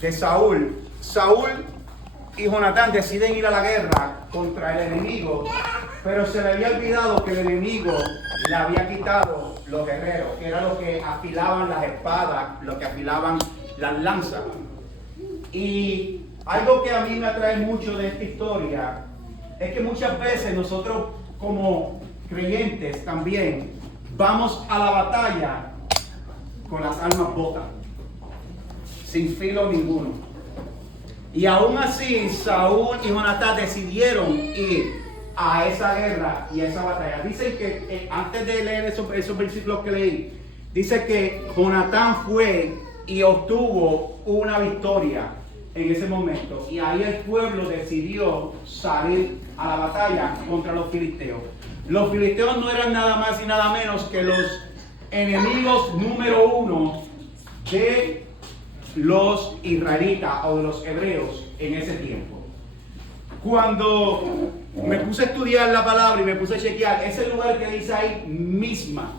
de Saúl. Saúl y Jonatán deciden ir a la guerra contra el enemigo, pero se le había olvidado que el enemigo le había quitado los guerreros, que eran los que afilaban las espadas, los que afilaban las lanzas. Y algo que a mí me atrae mucho de esta historia es que muchas veces nosotros como creyentes también vamos a la batalla con las armas botas, sin filo ninguno. Y aún así Saúl y Jonatán decidieron ir a esa guerra y a esa batalla. Dicen que antes de leer esos versículos que leí, dice que Jonatán fue y obtuvo una victoria en ese momento. Y ahí el pueblo decidió salir a la batalla contra los filisteos. Los filisteos no eran nada más y nada menos que los enemigos número uno de los israelitas o de los hebreos en ese tiempo. Cuando me puse a estudiar la palabra y me puse a chequear, ese lugar que dice ahí, Misma,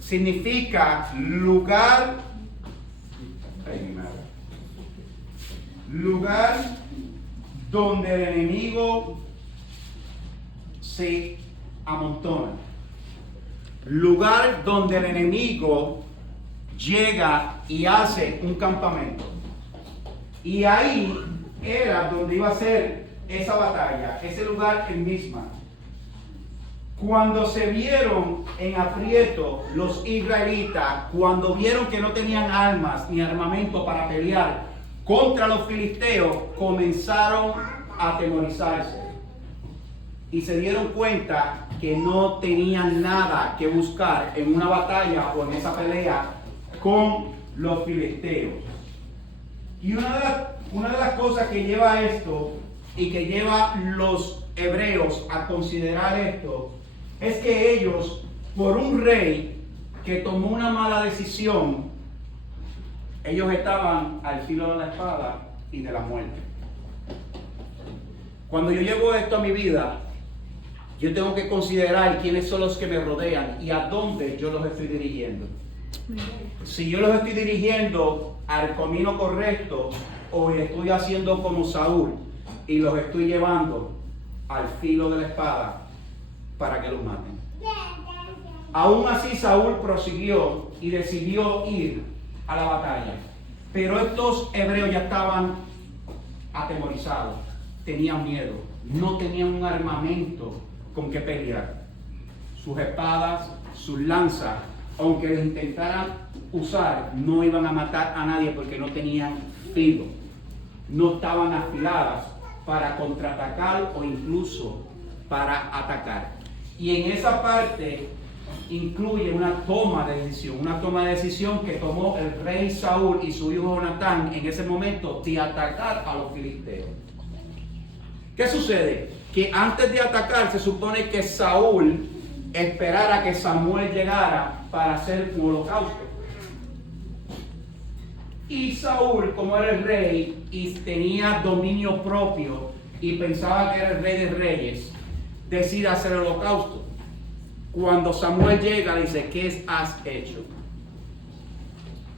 significa lugar donde el enemigo se amontona, lugar donde el enemigo llega y hace un campamento. Y ahí era donde iba a ser esa batalla, ese lugar en Misma. Cuando se vieron en aprieto los israelitas, cuando vieron que no tenían armas ni armamento para pelear contra los filisteos, comenzaron a atemorizarse y se dieron cuenta que no tenían nada que buscar en una batalla o en esa pelea con los filisteos. Y una de las cosas que lleva esto y que lleva los hebreos a considerar esto es que ellos, por un rey que tomó una mala decisión, ellos estaban al filo de la espada y de la muerte. Cuando yo llevo esto a mi vida, yo tengo que considerar quiénes son los que me rodean y a dónde yo los estoy dirigiendo. Si yo los estoy dirigiendo al camino correcto o estoy haciendo como Saúl y los estoy llevando al filo de la espada para que los maten. Aún así Saúl prosiguió y decidió ir a la batalla, pero estos hebreos ya estaban atemorizados, tenían miedo, no tenían un armamento con que pelear. Sus espadas, sus lanzas, aunque les intentaran usar, no iban a matar a nadie porque no tenían filo, no estaban afiladas para contraatacar o incluso para atacar. Y en esa parte incluye una toma de decisión que tomó el rey Saúl y su hijo Jonatán en ese momento de atacar a los filisteos. ¿Qué sucede? Que antes de atacar se supone que Saúl esperara que Samuel llegara para hacer un holocausto. Y Saúl, como era el rey y tenía dominio propio y pensaba que era el rey de reyes, decide hacer el holocausto. Cuando Samuel llega, le dice: ¿qué has hecho?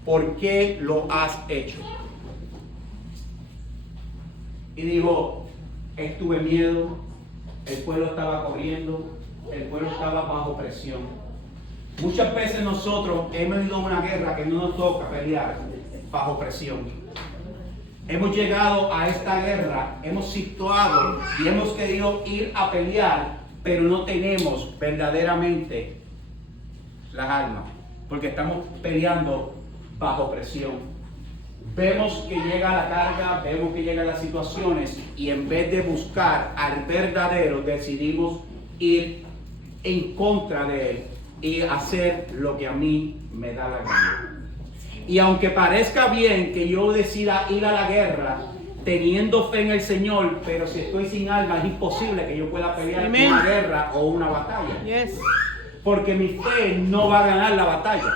¿Por qué lo has hecho? Y dijo: tuve miedo, el pueblo estaba corriendo, el pueblo estaba bajo presión. Muchas veces nosotros hemos ido a una guerra que no nos toca pelear bajo presión. Hemos llegado a esta guerra, hemos situado y hemos querido ir a pelear, pero no tenemos verdaderamente las armas, porque estamos peleando bajo presión. Vemos que llega la carga, vemos que llegan las situaciones y en vez de buscar al verdadero, decidimos ir en contra de él y hacer lo que a mí me da la gana. Y aunque parezca bien que yo decida ir a la guerra teniendo fe en el Señor, pero si estoy sin alma es imposible que yo pueda pelear una guerra o una batalla. Yes. Porque mi fe no va a ganar la batalla.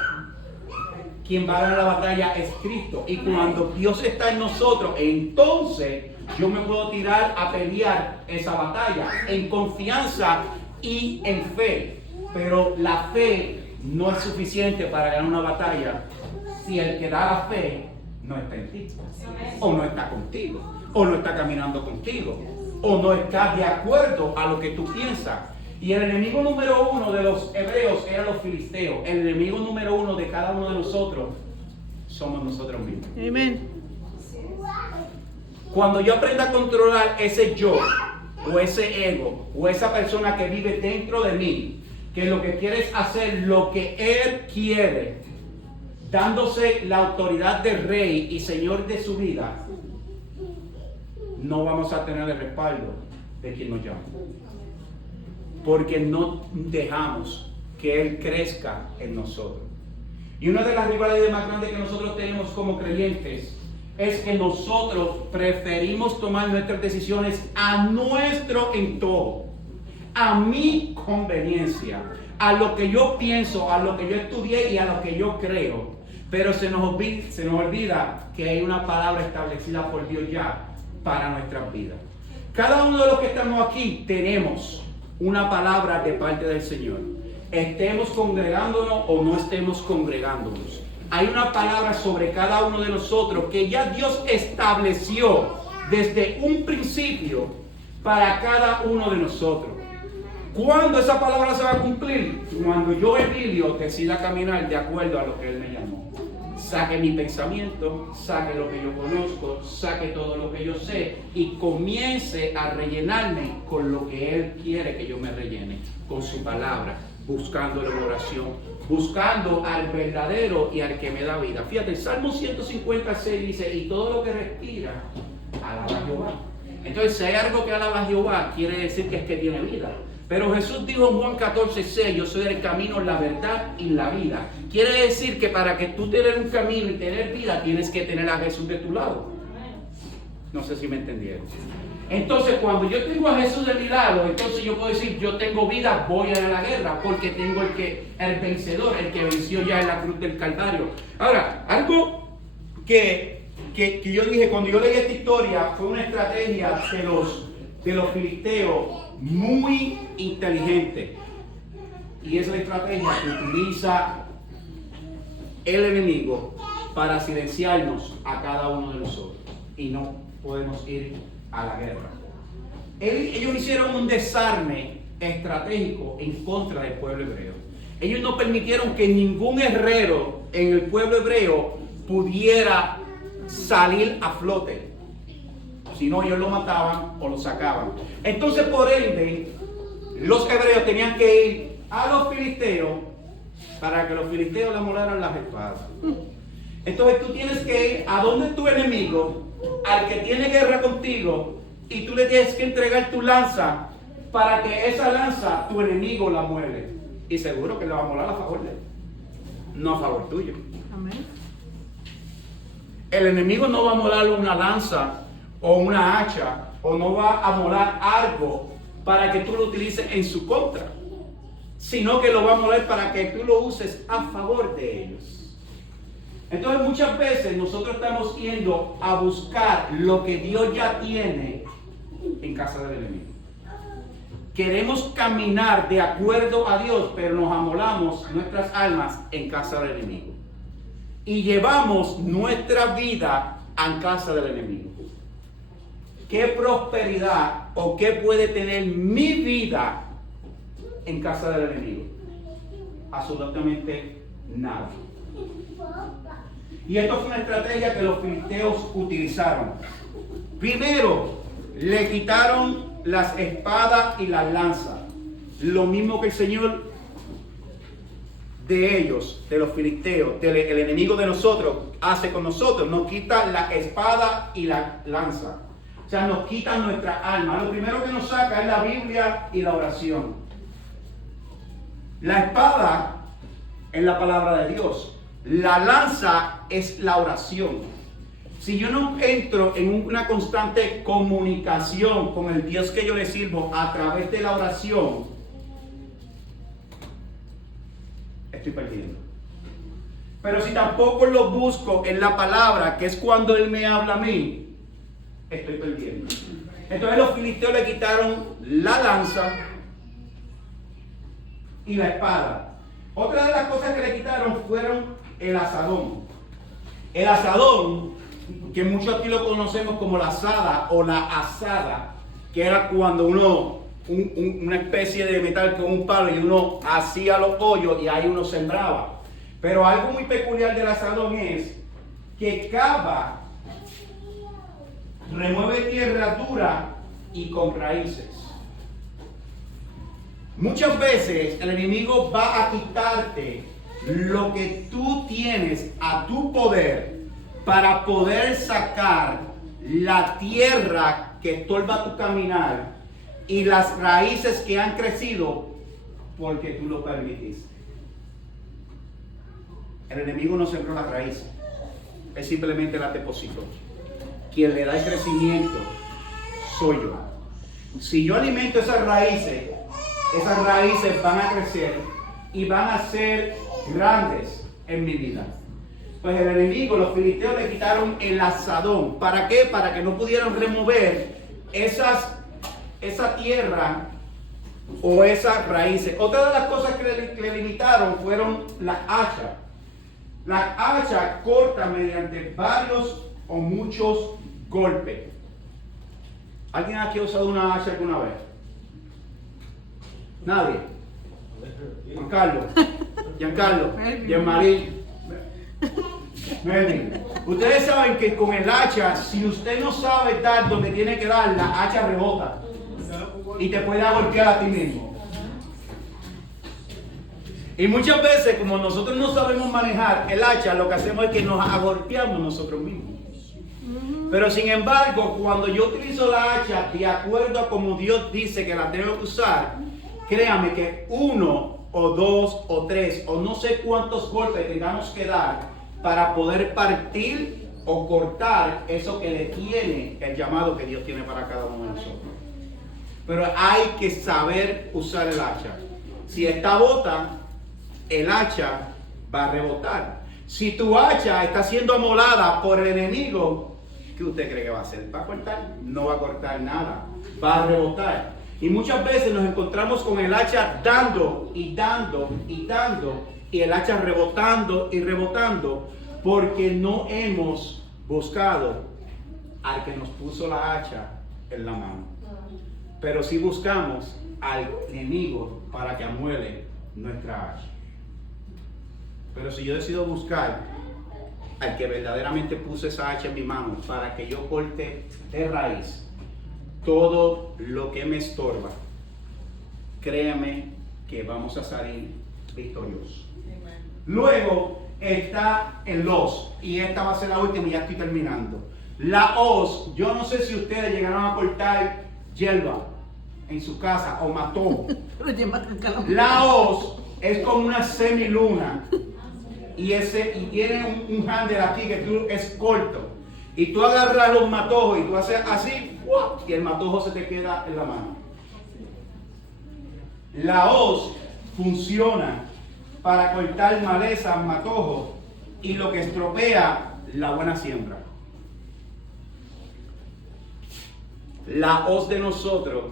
Quien va a ganar la batalla es Cristo. Y cuando Dios está en nosotros, entonces yo me puedo tirar a pelear esa batalla en confianza y en fe. Pero la fe no es suficiente para ganar una batalla si el que da la fe no está en ti, o no está contigo, o no está caminando contigo, o no está de acuerdo a lo que tú piensas. Y el enemigo número uno de los hebreos eran los filisteos. El enemigo número uno de cada uno de nosotros somos nosotros mismos. Amén. Cuando yo aprenda a controlar ese yo, o ese ego, o esa persona que vive dentro de mí, que lo que quiere es hacer lo que él quiere, dándose la autoridad de rey y señor de su vida, no vamos a tener el respaldo de quien nos llama. Porque no dejamos que él crezca en nosotros. Y una de las rivalidades más grandes que nosotros tenemos como creyentes es que nosotros preferimos tomar nuestras decisiones a nuestro entorno, a mi conveniencia, a lo que yo pienso, a lo que yo estudié y a lo que yo creo. Pero se nos olvida que hay una palabra establecida por Dios ya para nuestras vidas. Cada uno de los que estamos aquí tenemos una palabra de parte del Señor. Estemos congregándonos o no estemos congregándonos. Hay una palabra sobre cada uno de nosotros que ya Dios estableció desde un principio para cada uno de nosotros. ¿Cuándo esa palabra se va a cumplir? Cuando yo, Emilio, decida caminar de acuerdo a lo que Él me llamó. Saque mi pensamiento, saque lo que yo conozco, saque todo lo que yo sé y comience a rellenarme con lo que Él quiere que yo me rellene, con su palabra, buscando la oración, buscando al verdadero y al que me da vida. Fíjate, el Salmo 156 dice, y todo lo que respira, alaba a Jehová. Entonces, si hay algo que alaba a Jehová, quiere decir que es que tiene vida. Pero Jesús dijo en Juan 14:6, yo soy el camino, la verdad y la vida. Quiere decir que para que tú tengas un camino y tener vida, tienes que tener a Jesús de tu lado. No sé si me entendieron. Entonces, cuando yo tengo a Jesús de mi lado, entonces yo puedo decir, yo tengo vida, voy a la guerra, porque tengo el vencedor, el que venció ya en la cruz del Calvario. Ahora, algo que yo dije, cuando yo leí esta historia, fue una estrategia de los filisteos muy inteligente. Y es la estrategia que utiliza el enemigo para silenciarnos a cada uno de nosotros. Y no podemos ir a la guerra. Ellos hicieron un desarme estratégico en contra del pueblo hebreo. Ellos no permitieron que ningún herrero en el pueblo hebreo pudiera salir a flote. Si no, ellos lo mataban o lo sacaban. Entonces, por ende, los hebreos tenían que ir a los filisteos para que los filisteos le molaran las espadas. Entonces, tú tienes que ir a donde tu enemigo, al que tiene guerra contigo, y tú le tienes que entregar tu lanza para que esa lanza tu enemigo la muele. Y seguro que le va a molar a favor de él, no a favor tuyo. Amén. El enemigo no va a molar una lanza o una hacha, o no va a molar algo para que tú lo utilices en su contra, sino que lo va a moler para que tú lo uses a favor de ellos. Entonces muchas veces nosotros estamos yendo a buscar lo que Dios ya tiene en casa del enemigo. Queremos caminar de acuerdo a Dios, pero nos amolamos nuestras almas en casa del enemigo. Y llevamos nuestra vida a casa del enemigo. ¿Qué prosperidad o qué puede tener mi vida en casa del enemigo? Absolutamente nada. Y esto fue una estrategia que los filisteos utilizaron. Primero, le quitaron las espadas y las lanzas. Lo mismo que el Señor de ellos, de los filisteos, el enemigo de nosotros, hace con nosotros. Nos quita la espada y la lanza. O sea, nos quitan nuestra alma. Lo primero que nos saca es la Biblia y la oración. La espada es la palabra de Dios. La lanza es la oración. Si yo no entro en una constante comunicación con el Dios que yo le sirvo a través de la oración, estoy perdiendo. Pero si tampoco lo busco en la palabra, que es cuando Él me habla a mí, estoy perdiendo. Entonces los filisteos le quitaron la lanza y la espada. Otra de las cosas que le quitaron fueron el azadón. El azadón que muchos aquí lo conocemos como la asada o la asada, que era cuando una especie de metal con un palo y uno hacía los hoyos y ahí uno sembraba. Pero algo muy peculiar del asadón es que cava, remueve tierra dura y con raíces. Muchas veces el enemigo va a quitarte lo que tú tienes a tu poder para poder sacar la tierra que estorba tu caminar y las raíces que han crecido porque tú lo permitiste. El enemigo no sembró las raíces, él simplemente las depositó. Quien le da el crecimiento soy yo. Si yo alimento esas raíces van a crecer y van a ser grandes en mi vida. Pues el enemigo, los filisteos le quitaron el asadón. ¿Para qué? Para que no pudieran remover esa tierra o esas raíces. Otra de las cosas que le limitaron fueron las hachas. Las hachas cortan mediante varios o muchos golpes. ¿Alguien aquí ha usado una hacha alguna vez? Nadie. Juan Carlos, Giancarlo, Jean-Marie. Ustedes saben que con el hacha, si usted no sabe dar donde tiene que dar, la hacha rebota y te puede golpear a ti mismo. Y muchas veces, como nosotros no sabemos manejar el hacha, lo que hacemos es que nos agolpeamos nosotros mismos. Pero sin embargo, cuando yo utilizo la hacha de acuerdo a como Dios dice que la tengo que usar, créame que 1 o 2 o 3 o no sé cuántos golpes tengamos que dar para poder partir o cortar eso que detiene el llamado que Dios tiene para cada uno de nosotros. Pero hay que saber usar el hacha. Si esta bota, el hacha va a rebotar. Si tu hacha está siendo amolada por el enemigo, ¿qué usted cree que va a hacer? ¿Va a cortar? No va a cortar nada. Va a rebotar. Y muchas veces nos encontramos con el hacha dando y dando y dando, y el hacha rebotando y rebotando, porque no hemos buscado al que nos puso la hacha en la mano. Pero sí buscamos al enemigo para que amuele nuestra hacha. Pero si yo decido buscar al que verdaderamente puso esa hacha en mi mano para que yo corte de raíz todo lo que me estorba, créame que vamos a salir victoriosos. Luego está el hoz, y esta va a ser la última y ya estoy terminando. La hoz, yo no sé si ustedes llegaron a cortar hierba en su casa o matojo. La hoz es como una semiluna y tiene un handle aquí que es corto. Y tú agarras los matojos y tú haces así, y el matojo se te queda en la mano. La hoz funciona para cortar maleza, matojos y lo que estropea la buena siembra. La hoz de nosotros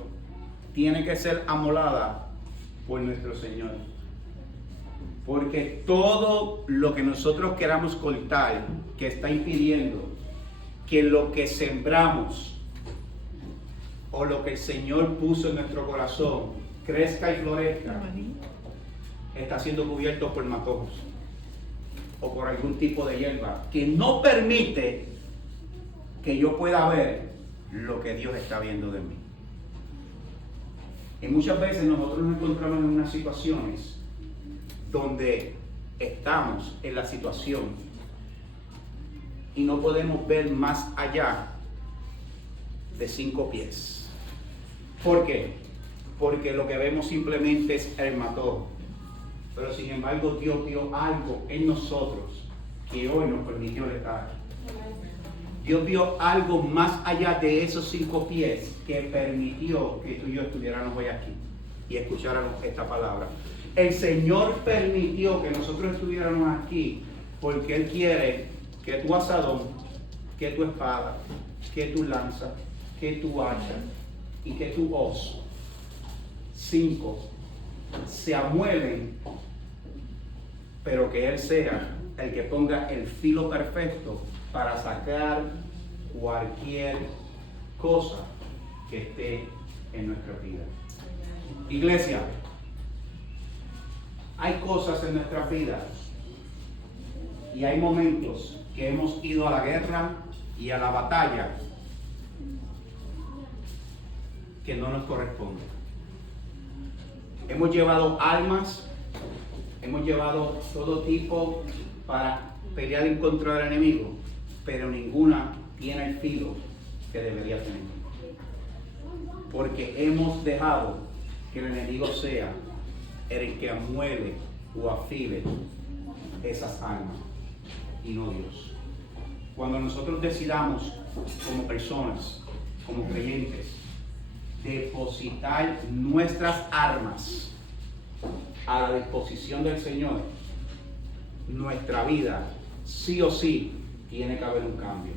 tiene que ser amolada por nuestro Señor. Porque todo lo que nosotros queramos cortar, que está impidiendo que lo que sembramos o lo que el Señor puso en nuestro corazón crezca y florezca, está siendo cubierto por matojos o por algún tipo de hierba que no permite que yo pueda ver lo que Dios está viendo de mí. Y muchas veces nosotros nos encontramos en unas situaciones donde estamos en la situación y no podemos ver más allá de 5 pies. ¿Por qué? Porque lo que vemos simplemente es el matojo. Pero sin embargo Dios vio algo en nosotros que hoy nos permitió estar. Dios vio algo más allá de esos 5 pies que permitió que tú y yo estuviéramos hoy aquí y escucháramos esta palabra. El Señor permitió que nosotros estuviéramos aquí porque Él quiere que tu asadón, que tu espada, que tu lanza, que tu hacha y que tu hoz, 5, se amuelen, pero que Él sea el que ponga el filo perfecto para sacar cualquier cosa que esté en nuestra vida. Iglesia, hay cosas en nuestra vida y hay momentos que hemos ido a la guerra y a la batalla que no nos corresponden. Hemos llevado armas, hemos llevado todo tipo para pelear en contra del enemigo, pero ninguna tiene el filo que debería tener. Porque hemos dejado que el enemigo sea el que amuele o afile esas armas y no Dios. Cuando nosotros decidamos como personas, como creyentes, depositar nuestras armas a la disposición del Señor, nuestra vida sí o sí tiene que haber un cambio.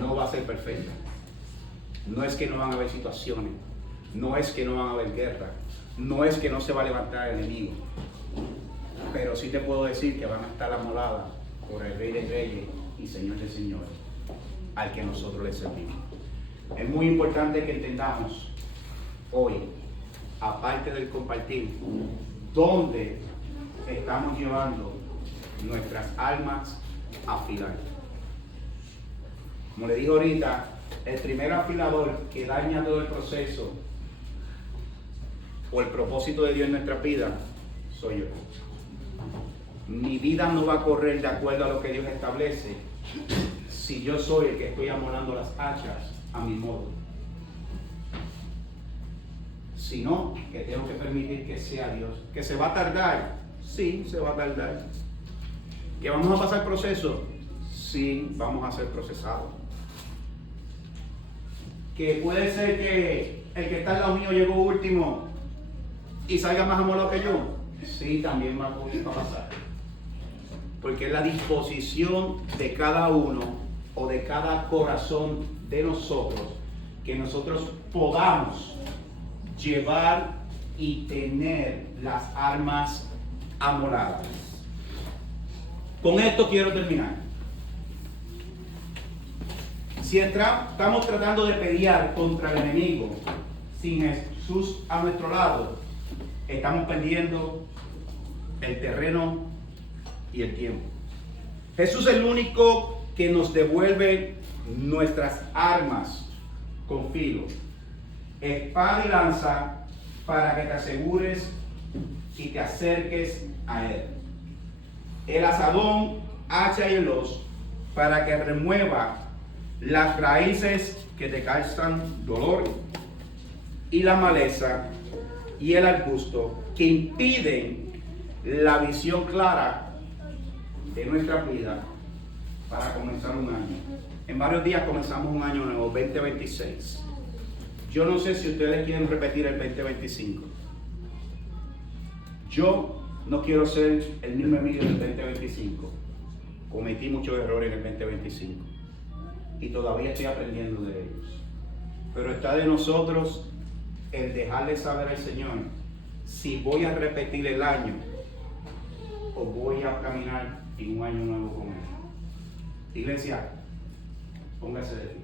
No va a ser perfecta. No es que no van a haber situaciones, no es que no van a haber guerra, no es que no se va a levantar el enemigo, pero sí te puedo decir que van a estar amoladas por el Rey de Reyes y Señor de Señores, al que nosotros le servimos. Es muy importante que entendamos hoy, aparte del compartir, dónde estamos llevando nuestras almas a afilar. Como le dije ahorita, el primer afilador que daña todo el proceso o el propósito de Dios en nuestra vida soy yo. Mi vida no va a correr de acuerdo a lo que Dios establece si yo soy el que estoy amolando las hachas a mi modo. Sino que tengo que permitir que sea Dios. ¿Que se va a tardar? Sí, se va a tardar. ¿Que vamos a pasar proceso? Sí, vamos a ser procesados. ¿Que puede ser que el que está al lado mío llegó último y salga más amolado que yo? Sí, también va a pasar. Porque es la disposición de cada uno o de cada corazón de nosotros que nosotros podamos llevar y tener las armas amoladas. Con esto quiero terminar. Si estamos tratando de pelear contra el enemigo sin Jesús a nuestro lado, estamos perdiendo el terreno y el tiempo. Jesús es el único que nos devuelve nuestras armas con filo, espada y lanza, para que te asegures y te acerques a Él. El azadón, hacha y el hoz, para que remueva las raíces que te causan dolor y la maleza y el arbusto que impiden la visión clara de nuestra vida para comenzar un año. En varios días comenzamos un año nuevo, 2026. Yo no sé si ustedes quieren repetir el 2025. Yo no quiero ser el mismo Emilio del 2025. Cometí muchos errores en el 2025 y todavía estoy aprendiendo de ellos. Pero está de nosotros el dejarle saber al Señor si voy a repetir el año o voy a caminar en un año nuevo con Él. Iglesia, póngase de pie.